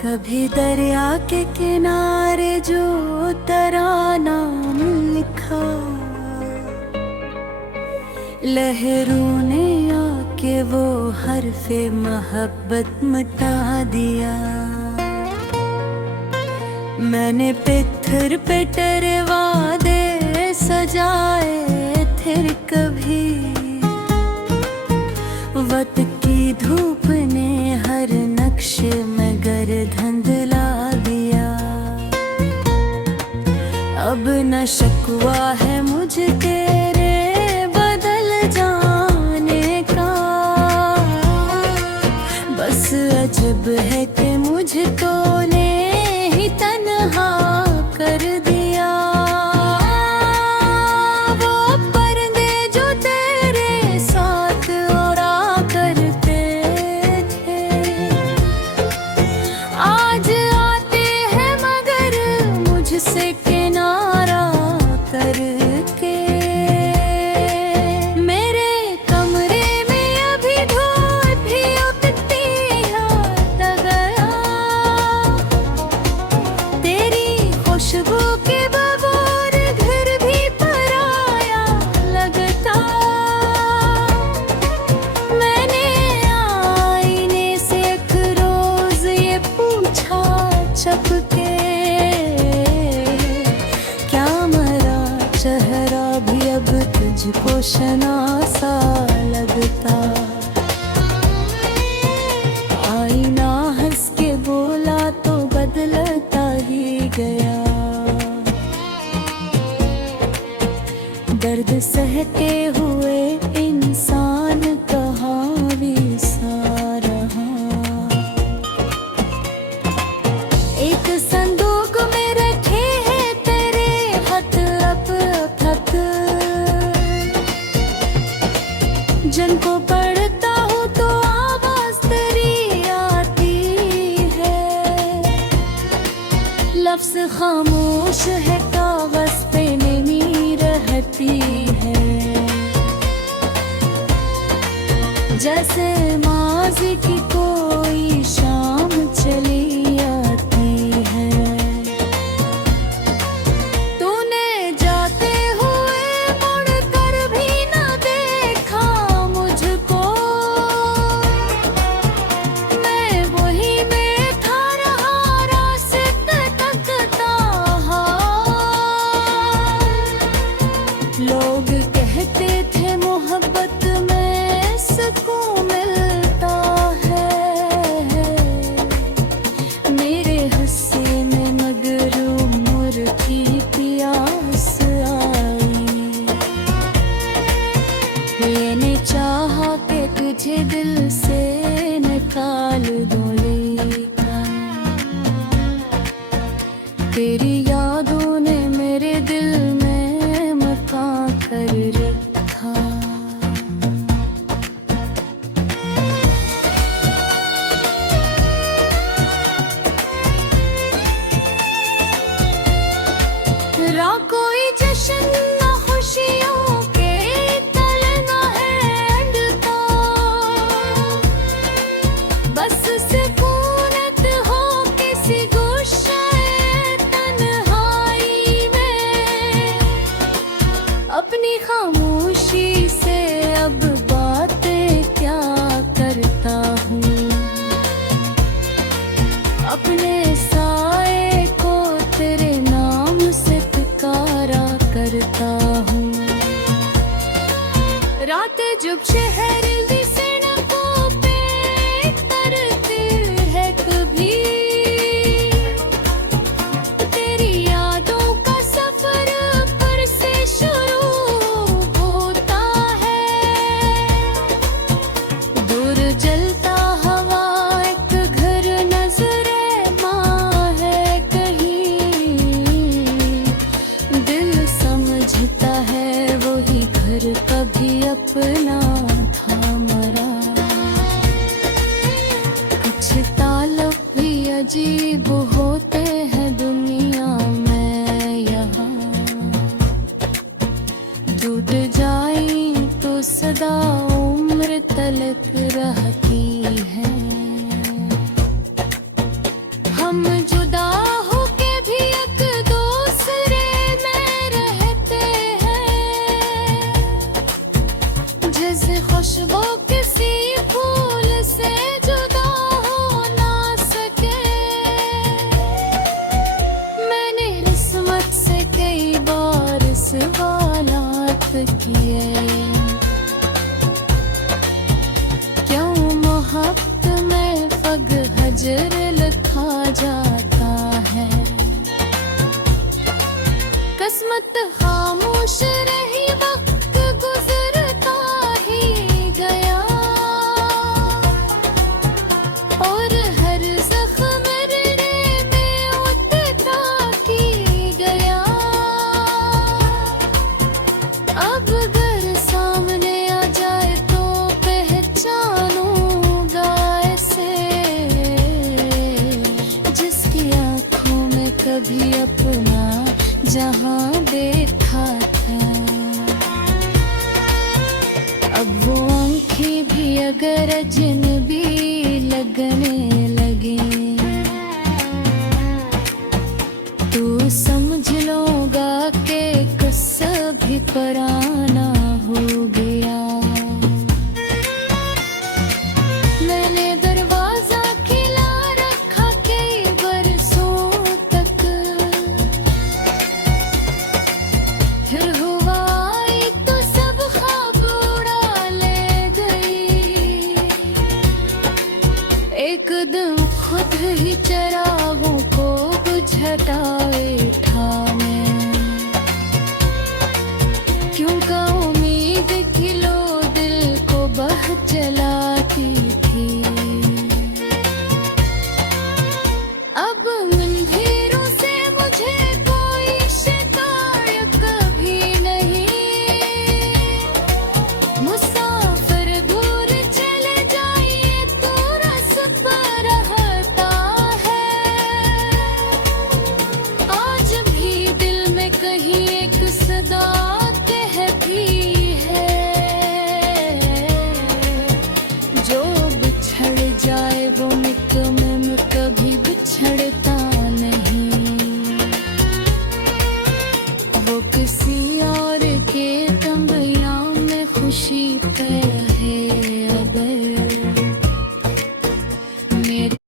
कभी दरिया के किनारे जो तराना लिखा, लहरों ने आके वो हर्फे मोहब्बत मिटा दिया। मैंने पत्थर पे तेरे वादे सजाए थे कभी, वक्त की धूप ने हर नक्शे में गर धुंधला दिया। अब न शिकवा है मुझे तेरे बदल जाने का, बस अजब है कि मुझको ने ही तन्हा कर दिया। वो परिंदे जो तेरे साथ उड़ा करते थे, आज आते हैं मगर मुझसे किनारा करके। मेरे कमरे में अभी धूप भी उगती हाथ गया, तेरी खुशबू के बगैर घर भी पराया लगता। मैंने आईने से एक रोज ये पूछा छपके, क्या मरा चेहरा भी अब तुझको शनासा लगता। आईना हंस के बोला तो बदलता ही गया। दर्द सहते हुए इंसान कहाँ भी सा रहा। एक संदूक में रखे हैं तेरे खत अब तक, जिनको पढ़ता हूँ तो आवाज तेरी आती है। लफ्ज खामोश है कागज पे नमी रहती है, जैसे माज़ी की कोई शाम चली आती है। तूने जाते हुए मुड़ कर भी न देखा मुझको, मैं वही में था रहा रास्ते तकता। लोग कहते थे मोहब्बत में सुकून मिलता है, मेरे हिस्से में मगर उम्र की प्यास आई। मैंने चाहा कि तुझे दिल से निकाल दूं, लेकिन तेरी यादों ने मेरे दिल में मकान कर रखा। रा कोई जश्न न खुशियों के तलना है अड़ता, बस सुकूनत हो किसी गुस्से तन्हाई में। अपनी खामोशी से अब बातें क्या करता हूँ, अपने साए को तेरे नाम से पुकारा करता हूँ। रात जब शहर की सड़कों पे तरती है कभी, तेरी यादों का सफर पर से शुरू होता है। दूर जलता हवा एक घर नजरे माँ है कहीं, दिल समझता है वही घर कभी अपना था मरा। कुछ ताल्लुक भी अजीब होते हैं दुनिया में यहाँ, टूट जाए तो सदा उम्र तलक रहती है। अजर लिखा जाता है। किस्मत खामोश रही, वक्त गुजरता ही गया, और हर जख्म मेरे में उठता ही गया। अब अगर सामने आ जाए तो पहचानूंगा ऐसे, जिसकी आंखों में कभी अपना जहां देखा था। अब वो आंखें भी अगर अजनबी लगने लगे, तो समझ लूंगा कि किस्सा भी पुराना हो गया। मैंने दरवाजा खिला रखा कई बरसों तक, फिर हुआ आई तो सब ख्वाब उड़ा ले गई। एक दिन खुद ही चरागों को बुझाए ठाने,